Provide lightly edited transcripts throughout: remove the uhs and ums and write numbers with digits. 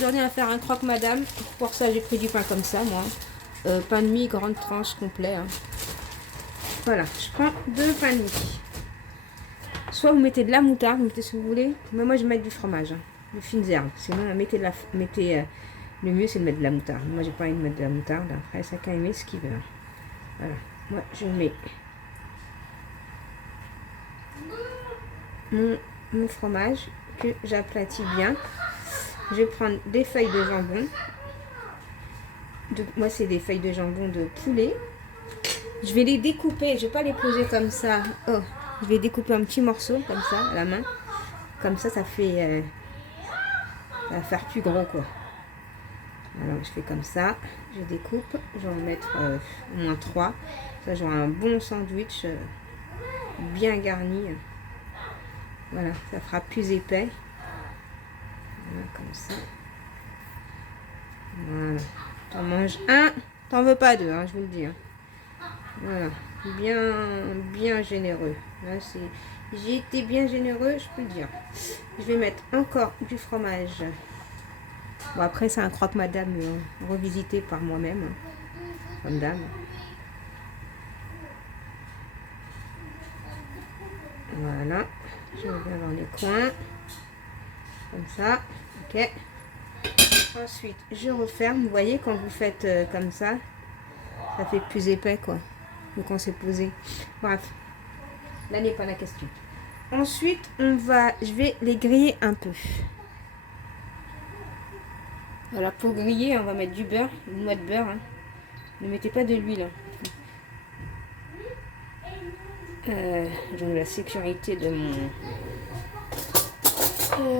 aujourd'hui on va faire un croque-madame. Pour ça j'ai pris du pain comme ça moi. Pain de mie, grande tranche complet. Hein. Voilà, je prends 2 pains de mie. Soit vous mettez de la moutarde, vous mettez ce que vous voulez. Mais moi je vais mettre du fromage, hein, de fines herbes. Sinon mettez le mieux c'est de mettre de la moutarde. Moi j'ai pas envie de mettre de la moutarde. Après chacun met ce qu'il veut. Voilà, moi je mets mon fromage que j'aplatis bien. Je vais prendre des feuilles de jambon. Moi c'est des feuilles de jambon de poulet. Je vais les découper, je vais pas les poser comme ça. Oh, je vais découper en petits morceaux comme ça à la main. Comme ça, ça va faire plus gros quoi. Alors je fais comme ça, je découpe, je vais en mettre au moins 3. Ça j'aurai un bon sandwich bien garni. Voilà, ça fera plus épais. Voilà, comme ça. Voilà. T'en manges un, t'en veux pas 2, hein, je vous le dis. Hein. Voilà, bien généreux. Là, j'ai été bien généreux, je peux le dire. Je vais mettre encore du fromage. Bon, après, c'est un croque-madame revisité par moi-même, hein, comme dame. Voilà, je reviens dans les coins. Comme ça, ok. Ensuite, je referme. Vous voyez, quand vous faites comme ça fait plus épais, quoi. Donc, on s'est posé. Bref, là n'est pas la question. Ensuite, je vais les griller un peu. Voilà, pour griller, on va mettre du beurre, une noix de beurre. Hein. Ne mettez pas de l'huile. J'ai la sécurité de mon...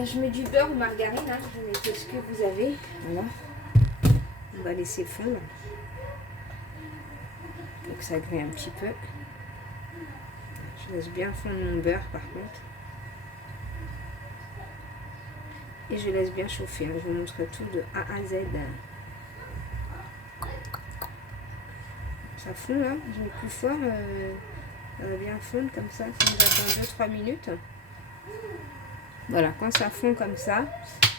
je mets du beurre ou margarine. Hein. Vous mettez ce que vous avez. Voilà. On va laisser fondre. Faut que ça grille un petit peu. Je laisse bien fondre mon beurre par contre. Et je laisse bien chauffer. Hein. Je vous montre tout de A à Z. Ça fond là. Je mets plus fort. Ça va bien fondre comme ça. J'attends 2-3 minutes. Voilà, quand ça fond comme ça,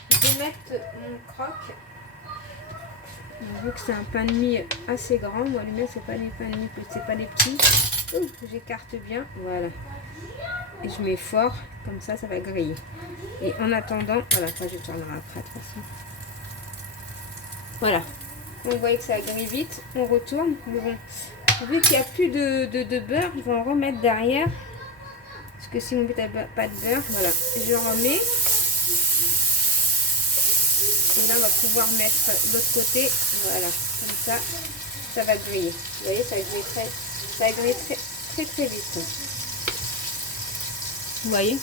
je vais mettre mon croque. Vu que c'est un pain de mie assez grand, moi lui c'est pas les pains de mie, c'est pas les petits. J'écarte bien, voilà. Et je mets fort, comme ça, ça va griller. Et en attendant, voilà, ça je tournerai après de toute façon. Voilà. On voit que ça grille vite, on retourne. Mais bon, vu qu'il n'y a plus de beurre, je vais en remettre derrière. Parce que si vous ne mettez pas de beurre, voilà. Je remets. Et là, on va pouvoir mettre l'autre côté. Voilà, comme ça, ça va griller. Vous voyez, ça va griller très vite. Vous voyez?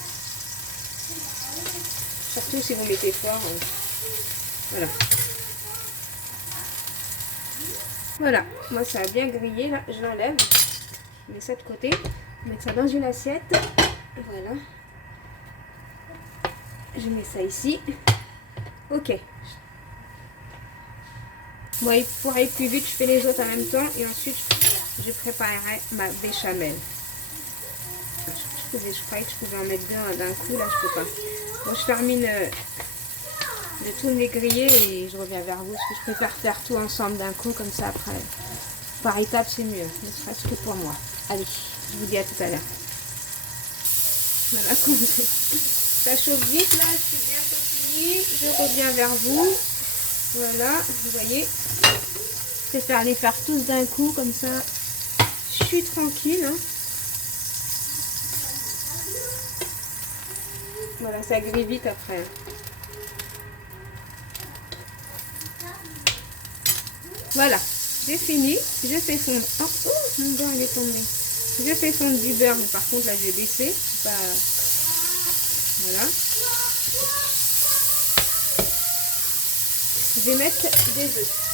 Surtout si vous mettez fort. Voilà. Voilà, moi ça a bien grillé. Là, je l'enlève. Je mets ça de côté. Je vais mettre ça dans une assiette. Voilà. Je mets ça ici. Ok. Bon, pour aller plus vite, je fais les autres en même temps et ensuite je préparerai ma béchamel. Je croyais que je pouvais en mettre deux d'un coup, là je peux pas. Bon, je termine de tout les griller et je reviens vers vous parce que je préfère faire tout ensemble d'un coup, comme ça après. Par étapes, c'est mieux, ne serait-ce que pour moi. Allez, je vous dis à tout à l'heure. Voilà, ça chauffe vite là, je suis bien fini. Je reviens vers vous. Voilà, vous voyez. Je préfère les faire tous d'un coup, comme ça. Je suis tranquille. Hein. Voilà, ça grille vite après. Voilà, j'ai fini. Je fais fondre. Oh, mon beurre il est tombé. Je fais fondre du beurre, mais par contre là je vais baisser. Pas... Voilà. Je vais mettre des œufs.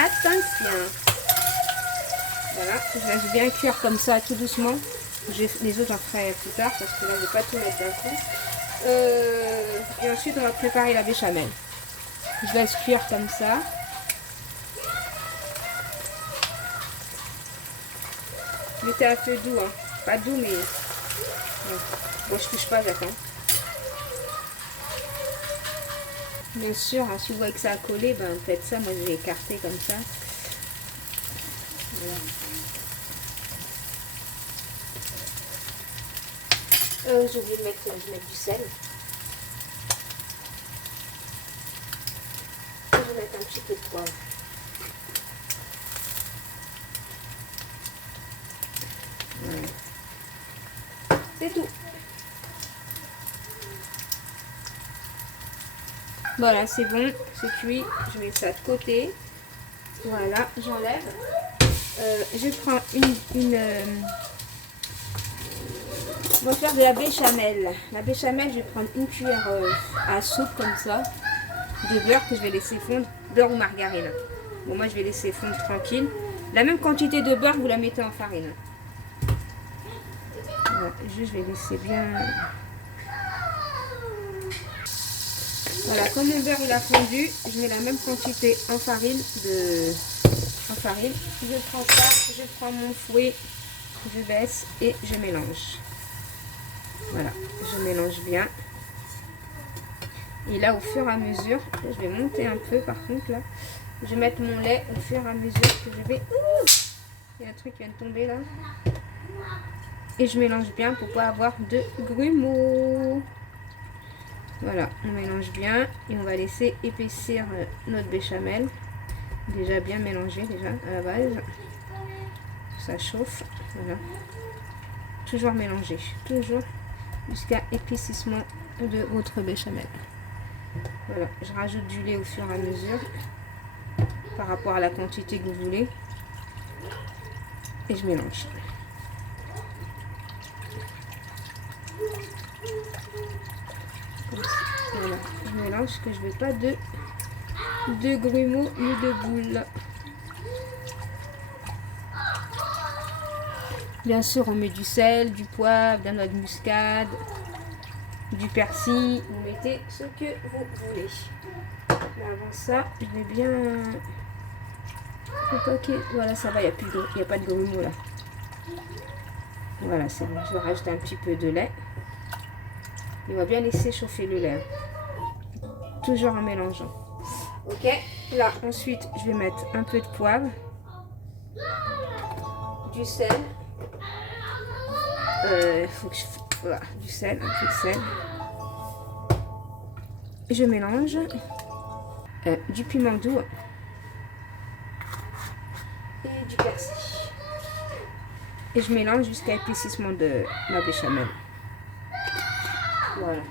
Attention. Voilà, je laisse bien cuire comme ça tout doucement. Les autres j'en ferai plus tard parce que là je ne vais pas tout mettre d'un coup. Et ensuite, on va préparer la béchamel. Je laisse cuire comme ça. Mettez à feu doux, hein. Pas doux, mais... Bon, je touche pas, j'attends. Bien sûr, hein, si vous voyez que ça a collé, ben faites ça. Moi, je vais écarter comme ça. Voilà. J'ai oublié de mettre du sel. Je vais mettre un petit peu de poivre. Voilà. C'est tout. Voilà, c'est bon, c'est cuit. Je mets ça de côté. Voilà, j'enlève. Je prends on va faire de la béchamel. La béchamel, je vais prendre une cuillère à soupe comme ça de beurre que je vais laisser fondre. Beurre ou margarine. Bon, moi, je vais laisser fondre tranquille. La même quantité de beurre, vous la mettez en farine. Voilà, juste, je vais laisser bien... Voilà, comme mon beurre il a fondu, je mets la même quantité en farine. Je prends ça, je prends mon fouet, je baisse et je mélange. Voilà, je mélange bien. Et là, au fur et à mesure, je vais monter un peu par contre là. Je vais mettre mon lait au fur et à mesure que je vais... Ouh, il y a un truc qui vient de tomber là. Et je mélange bien pour pas avoir de grumeaux. Voilà, on mélange bien et on va laisser épaissir notre béchamel. Déjà bien mélangé déjà à la base. Ça chauffe, voilà. Toujours mélanger, toujours jusqu'à épaississement de votre béchamel. Voilà, je rajoute du lait au fur et à mesure par rapport à la quantité que vous voulez. Et je mélange. Voilà, je mélange que je veux pas de grumeaux ni de boules. Bien sûr, on met du sel, du poivre, de la noix de muscade, du persil. Vous mettez ce que vous voulez. Mais avant ça, je vais bien... Voilà, ça va, il n'y a pas de grumeaux là. Voilà, c'est bon. Je vais rajouter un petit peu de lait. On va bien laisser chauffer le lait. Toujours en mélangeant. Ok, là, ensuite, je vais mettre un peu de poivre. Du sel. Voilà, du sel, un peu de sel. Je mélange. Du piment doux. Et du persil. Et je mélange jusqu'à épaississement de ma béchamel. Voilà.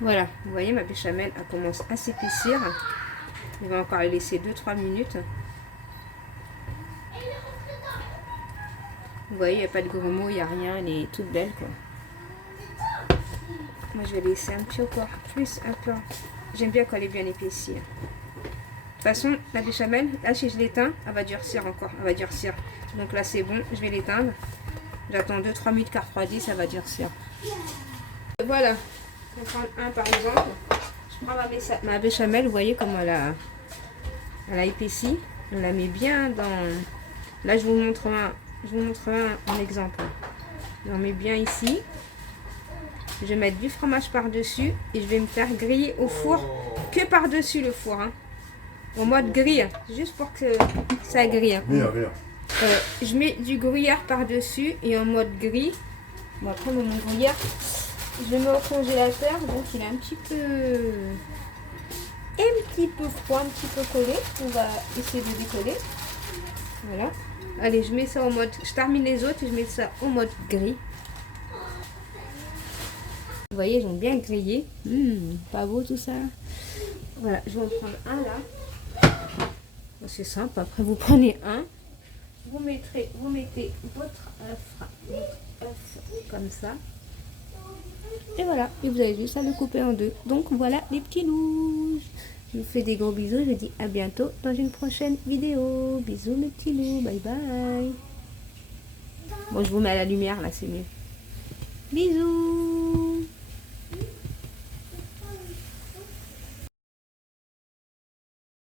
Voilà, vous voyez, ma béchamel elle commence à s'épaissir. Je vais encore la laisser 2-3 minutes. Vous voyez, il n'y a pas de grumeaux, il n'y a rien, elle est toute belle quoi. Moi je vais laisser un petit encore plus un peu. J'aime bien quand elle est bien épaissie. De toute façon, la béchamel, là si je l'éteins, elle va durcir encore, elle va durcir. Donc là c'est bon, je vais l'éteindre. J'attends 2-3 minutes qu'elle refroidisse, ça va durcir. Voilà, on prend un par exemple. Je prends ma béchamel, vous voyez comme elle a épaissi. On la met bien dans... Là je vous montre un exemple. On met bien ici. Je vais mettre du fromage par-dessus et je vais me faire griller au four que par-dessus le four. Hein. En mode grille, juste pour que ça grille. Je mets du gruyère par-dessus et en mode grille. Bon, après, mon gruyère, je le mets au congélateur, donc il est un petit peu froid, un petit peu collé. On va essayer de décoller. Voilà. Allez, je mets ça en mode... Je termine les autres et je mets ça en mode gris. Vous voyez, ils ont bien grillé. Pas beau tout ça. Voilà, je vais en prendre un là. C'est simple. Après, vous prenez un. Vous mettez votre œuf comme ça. Et voilà. Et vous avez juste à le couper en deux. Donc voilà les petits loups. Je vous fais des gros bisous. Je vous dis à bientôt dans une prochaine vidéo. Bisous mes petits loups. Bye bye. Bon, je vous mets à la lumière là, c'est mieux. Bisous.